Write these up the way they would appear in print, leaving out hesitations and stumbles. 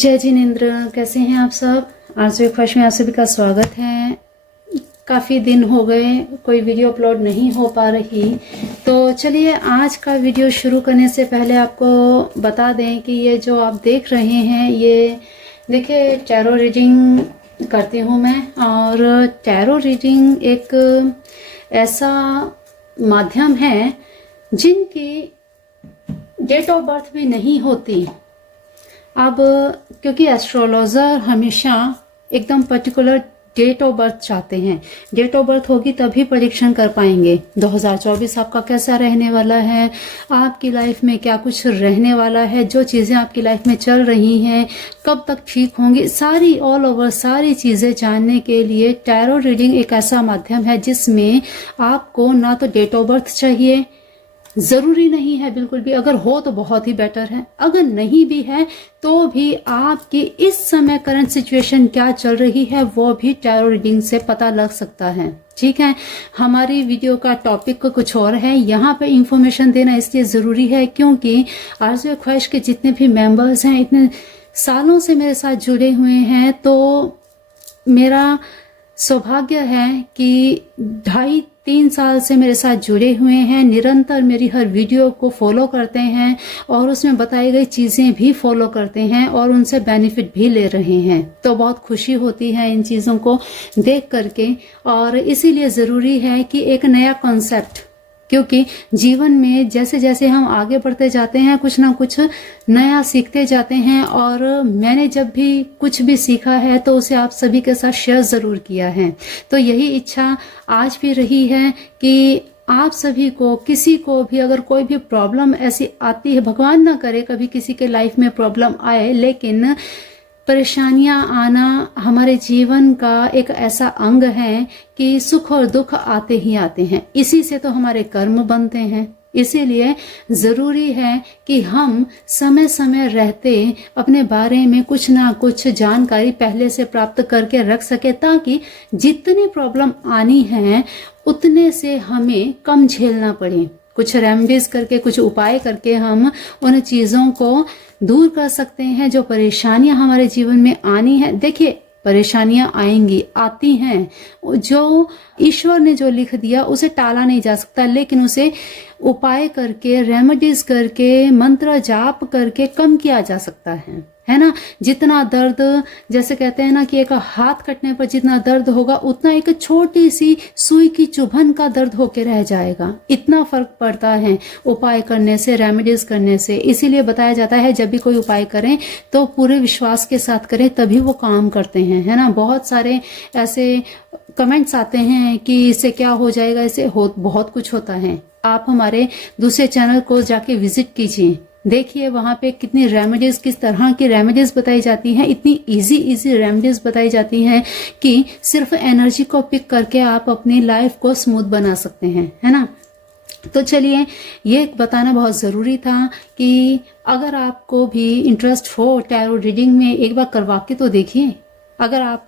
जय जिनेंद्र, कैसे हैं आप सब। आज ब्रेकफास्ट में आप सभी का स्वागत है। काफ़ी दिन हो गए कोई वीडियो अपलोड नहीं हो पा रही, तो चलिए आज का वीडियो शुरू करने से पहले आपको बता दें कि ये जो आप देख रहे हैं, ये देखिए टैरो रीडिंग करती हूँ मैं। और टैरो रीडिंग एक ऐसा माध्यम है जिनकी डेट ऑफ बर्थ भी नहीं होती। अब क्योंकि एस्ट्रोलॉजर हमेशा एकदम पर्टिकुलर डेट ऑफ बर्थ चाहते हैं, डेट ऑफ बर्थ होगी तभी परीक्षण कर पाएंगे 2024 आपका कैसा रहने वाला है, आपकी लाइफ में क्या कुछ रहने वाला है, जो चीज़ें आपकी लाइफ में चल रही हैं कब तक ठीक होंगी, सारी ऑल ओवर सारी चीज़ें जानने के लिए टैरो रीडिंग एक ऐसा माध्यम है जिसमें आपको ना तो डेट ऑफ बर्थ चाहिए, ज़रूरी नहीं है बिल्कुल भी, अगर हो तो बहुत ही बेटर है, अगर नहीं भी है तो भी आपकी इस समय करंट सिचुएशन क्या चल रही है वो भी टैरो रीडिंग से पता लग सकता है। ठीक है, हमारी वीडियो का टॉपिक कुछ और है, यहाँ पे इंफॉर्मेशन देना इसलिए ज़रूरी है क्योंकि आरज़ू ख्वाहिश के जितने भी मेंबर्स हैं इतने सालों से मेरे साथ जुड़े हुए हैं, तो मेरा सौभाग्य है कि 2.5-3 साल से मेरे साथ जुड़े हुए हैं, निरंतर मेरी हर वीडियो को फॉलो करते हैं और उसमें बताई गई चीज़ें भी फॉलो करते हैं और उनसे बेनिफिट भी ले रहे हैं। तो बहुत खुशी होती है इन चीज़ों को देख करके, और इसीलिए ज़रूरी है कि एक नया कॉन्सेप्ट, क्योंकि जीवन में जैसे जैसे हम आगे बढ़ते जाते हैं कुछ ना कुछ नया सीखते जाते हैं, और मैंने जब भी कुछ भी सीखा है तो उसे आप सभी के साथ शेयर ज़रूर किया है। तो यही इच्छा आज भी रही है कि आप सभी को, किसी को भी अगर कोई भी प्रॉब्लम ऐसी आती है, भगवान ना करे कभी किसी के लाइफ में प्रॉब्लम आए, लेकिन परेशानियां आना हमारे जीवन का एक ऐसा अंग है कि सुख और दुख आते ही आते हैं, इसी से तो हमारे कर्म बनते हैं। इसीलिए ज़रूरी है कि हम समय समय रहते अपने बारे में कुछ ना कुछ जानकारी पहले से प्राप्त करके रख सके, ताकि जितनी प्रॉब्लम आनी है उतने से हमें कम झेलना पड़े। कुछ रेमेडीज करके, कुछ उपाय करके हम उन चीज़ों को दूर कर सकते हैं जो परेशानियां हमारे जीवन में आनी है। देखिए परेशानियां आएंगी, आती हैं, जो ईश्वर ने जो लिख दिया उसे टाला नहीं जा सकता, लेकिन उसे उपाय करके, रेमेडीज करके, मंत्र जाप करके कम किया जा सकता है ना। जितना दर्द, जैसे कहते हैं ना कि एक हाथ कटने पर जितना दर्द होगा उतना एक छोटी सी सुई की चुभन का दर्द होके रह जाएगा। इतना फर्क पड़ता है उपाय करने से, रेमेडीज करने से। इसीलिए बताया जाता है जब भी कोई उपाय करें तो पूरे विश्वास के साथ करें, तभी वो काम करते हैं, है ना। बहुत सारे ऐसे कमेंट्स आते हैं कि इससे क्या हो जाएगा, इससे बहुत कुछ होता है। आप हमारे दूसरे चैनल को जाके विजिट कीजिए, देखिए वहां पे कितनी रेमेडीज, किस तरह की रेमेडीज बताई जाती हैं, इतनी इजी रेमेडीज बताई जाती हैं कि सिर्फ एनर्जी को पिक करके आप अपनी लाइफ को स्मूथ बना सकते हैं, है ना। तो चलिए ये बताना बहुत ज़रूरी था कि अगर आपको भी इंटरेस्ट हो टैरो रीडिंग में, एक बार करवा के तो देखिए। अगर आप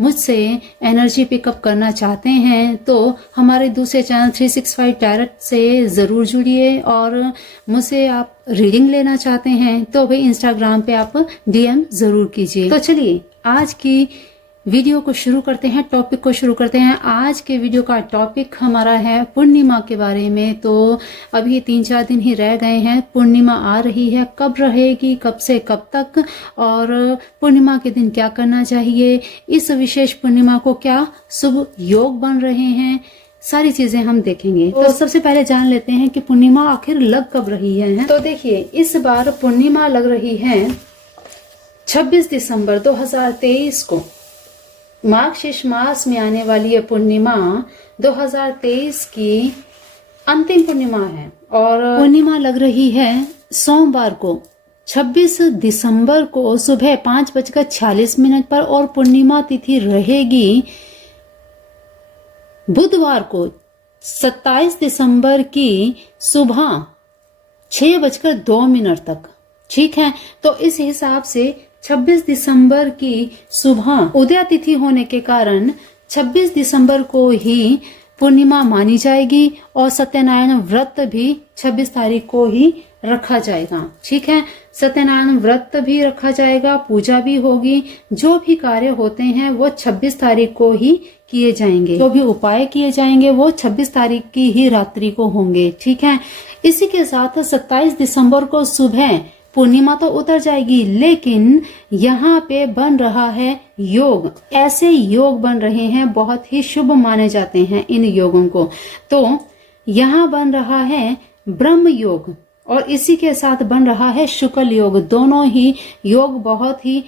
मुझसे एनर्जी पिकअप करना चाहते हैं तो हमारे दूसरे चैनल 365 टैरो से ज़रूर जुड़िए, और मुझसे आप रीडिंग लेना चाहते हैं तो भाई इंस्टाग्राम पे आप DM ज़रूर कीजिए। तो चलिए आज की वीडियो को शुरू करते हैं, टॉपिक को शुरू करते हैं। आज के वीडियो का टॉपिक हमारा है पूर्णिमा के बारे में। तो अभी 3-4 दिन ही रह गए हैं, पूर्णिमा आ रही है, कब रहेगी, कब से कब तक, और पूर्णिमा के दिन क्या करना चाहिए, इस विशेष पूर्णिमा को क्या शुभ योग बन रहे हैं, सारी चीजें हम देखेंगे। तो सबसे पहले जान लेते हैं कि पूर्णिमा आखिर लग कब रही है। तो देखिए इस बार पूर्णिमा लग रही है 26 दिसंबर 2023 को। मार्गशीर्ष मास में आने वाली यह पूर्णिमा 2023 की अंतिम पूर्णिमा है, और पूर्णिमा लग रही है सोमवार को 26 दिसंबर को सुबह 5:46 पर, और पूर्णिमा तिथि रहेगी बुधवार को 27 दिसंबर की सुबह 6:02 तक। ठीक है, तो इस हिसाब से 26 दिसंबर की सुबह उदय तिथि होने के कारण 26 दिसंबर को ही पूर्णिमा मानी जाएगी और सत्यनारायण व्रत भी 26 तारीख को ही रखा जाएगा। ठीक है, सत्यनारायण व्रत भी रखा जाएगा, पूजा भी होगी, जो भी कार्य होते हैं वो 26 तारीख को ही किए जाएंगे, जो भी उपाय किए जाएंगे वो 26 तारीख की ही रात्रि को होंगे। ठीक है, इसी के साथ 27 दिसंबर को सुबह पूर्णिमा तो उतर जाएगी, लेकिन यहाँ पे बन रहा है योग। ऐसे योग बन रहे हैं, बहुत ही शुभ माने जाते हैं इन योगों को। तो यहाँ बन रहा है ब्रह्म योग और इसी के साथ बन रहा है शुक्ल योग। दोनों ही योग बहुत ही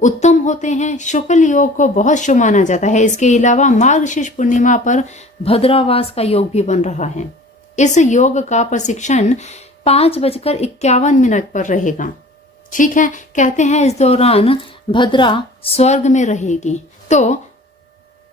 उत्तम होते हैं। शुक्ल योग को बहुत शुभ माना जाता है। इसके अलावा मार्गशीर्ष पूर्णिमा पर भद्रावास का योग भी बन रहा है। इस योग का प्रशिक्षण 5:51 पर रहेगा। ठीक है, कहते हैं इस दौरान भद्रा स्वर्ग में रहेगी। तो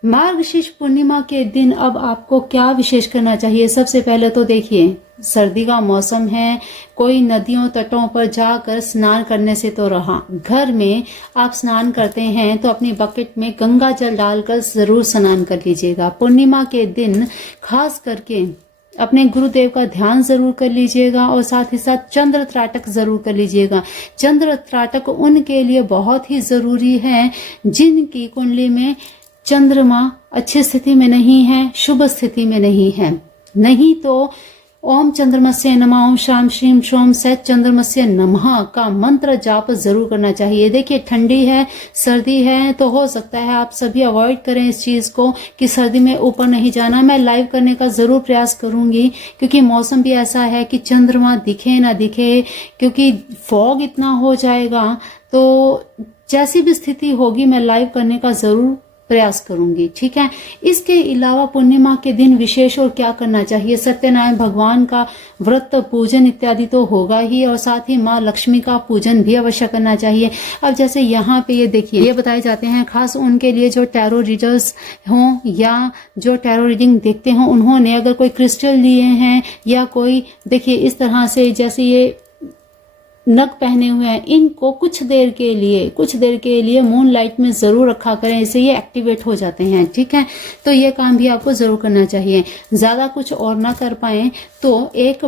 मार्गशीर्ष पूर्णिमा के दिन अब आपको क्या विशेष करना चाहिए? सबसे पहले तो देखिए, सर्दी का मौसम है, कोई नदियों तटों पर जाकर स्नान करने से तो रहा। घर में आप स्नान करते हैं तो अपनी बकेट में गंगा जल डालकर जरूर स्नान कर लीजिएगा। पूर्णिमा के दिन खास करके अपने गुरुदेव का ध्यान जरूर कर लीजिएगा और साथ ही साथ चंद्र त्राटक जरूर कर लीजिएगा। चंद्र त्राटक उनके लिए बहुत ही जरूरी है जिनकी कुंडली में चंद्रमा अच्छी स्थिति में नहीं है, शुभ स्थिति में नहीं है। नहीं तो ओम चंद्रमस्य नमः, ओम शाम श्रीम श्रोम सैत चंद्रमस्य नमः का मंत्र जाप जरूर करना चाहिए। देखिए, ठंडी है, सर्दी है, तो हो सकता है आप सभी अवॉइड करें इस चीज को कि सर्दी में ऊपर नहीं जाना। मैं लाइव करने का जरूर प्रयास करूंगी क्योंकि मौसम भी ऐसा है कि चंद्रमा दिखे ना दिखे, क्योंकि फॉग इतना हो जाएगा। तो जैसी भी स्थिति होगी मैं लाइव करने का जरूर प्रयास करूंगी। ठीक है, इसके अलावा पूर्णिमा के दिन विशेष और क्या करना चाहिए? सत्यनारायण भगवान का व्रत पूजन इत्यादि तो होगा ही और साथ ही माँ लक्ष्मी का पूजन भी अवश्य करना चाहिए। अब जैसे यहाँ पे ये देखिए, ये बताए जाते हैं खास उनके लिए जो टैरो रीडर्स हों या जो टैरो रीडिंग देखते हों, उन्होंने अगर कोई क्रिस्टल लिए हैं या कोई, देखिए इस तरह से जैसे ये नग पहने हुए हैं, इनको कुछ देर के लिए मून लाइट में जरूर रखा करें, इससे ये एक्टिवेट हो जाते हैं। ठीक है, तो ये काम भी आपको जरूर करना चाहिए। ज्यादा कुछ और ना कर पाए तो एक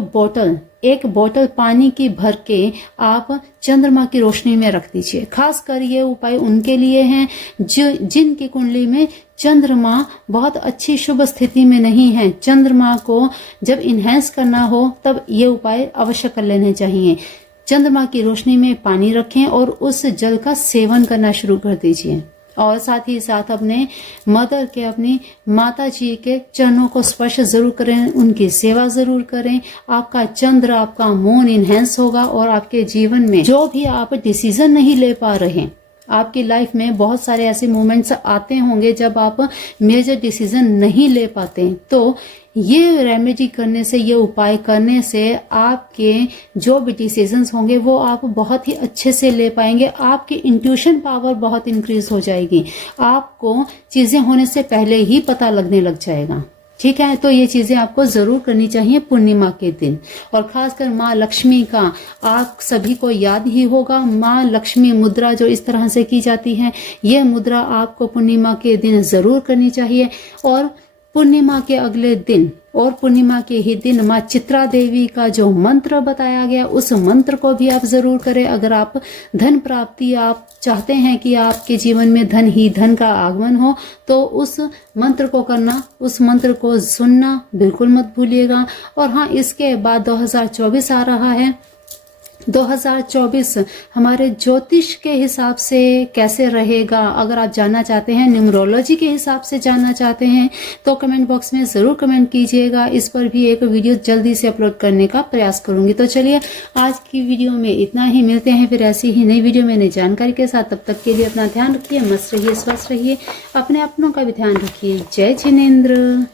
बोतल पानी की भर के आप चंद्रमा की रोशनी में रख दीजिए। खासकर ये उपाय उनके लिए हैं जिनकी कुंडली में चंद्रमा बहुत अच्छी शुभ स्थिति में नहीं है। चंद्रमा को जब इनहेंस करना हो तब ये उपाय अवश्य कर लेने चाहिए। चंद्रमा की रोशनी में पानी रखें और उस जल का सेवन करना शुरू कर दीजिए और साथ ही साथ अपने मदर के, अपनी माता जी के चरणों को स्पर्श जरूर करें, उनकी सेवा जरूर करें। आपका चंद्र, आपका मून इनहेंस होगा और आपके जीवन में जो भी आप डिसीजन नहीं ले पा रहे, आपकी लाइफ में बहुत सारे ऐसे मोमेंट्स आते होंगे जब आप मेजर डिसीजन नहीं ले पाते, तो ये रेमेडी करने से, ये उपाय करने से आपके जो भी डिसीजंस होंगे वो आप बहुत ही अच्छे से ले पाएंगे। आपकी इंट्यूशन पावर बहुत इंक्रीज हो जाएगी, आपको चीजें होने से पहले ही पता लगने लग जाएगा। ठीक है, तो ये चीजें आपको जरूर करनी चाहिए पूर्णिमा के दिन। और खासकर माँ लक्ष्मी का आप सभी को याद ही होगा, माँ लक्ष्मी मुद्रा जो इस तरह से की जाती है, ये मुद्रा आपको पूर्णिमा के दिन जरूर करनी चाहिए। और पूर्णिमा के अगले दिन और पूर्णिमा के ही दिन माँ चित्रा देवी का जो मंत्र बताया गया, उस मंत्र को भी आप जरूर करें। अगर आप धन प्राप्ति आप चाहते हैं कि आपके जीवन में धन का आगमन हो, तो उस मंत्र को करना, उस मंत्र को सुनना बिल्कुल मत भूलिएगा। और हाँ, इसके बाद 2024 आ रहा है। 2024 हमारे ज्योतिष के हिसाब से कैसे रहेगा, अगर आप जानना चाहते हैं, न्यूमरोलॉजी के हिसाब से जानना चाहते हैं, तो कमेंट बॉक्स में जरूर कमेंट कीजिएगा। इस पर भी एक वीडियो जल्दी से अपलोड करने का प्रयास करूंगी। तो चलिए, आज की वीडियो में इतना ही। मिलते हैं फिर ऐसी ही नई वीडियो में नई जानकारी के साथ। तब तक के लिए अपना ध्यान रखिए, मस्त रहिए, स्वस्थ रहिए, अपने अपनों का भी ध्यान रखिए। जय जिनेंद्र।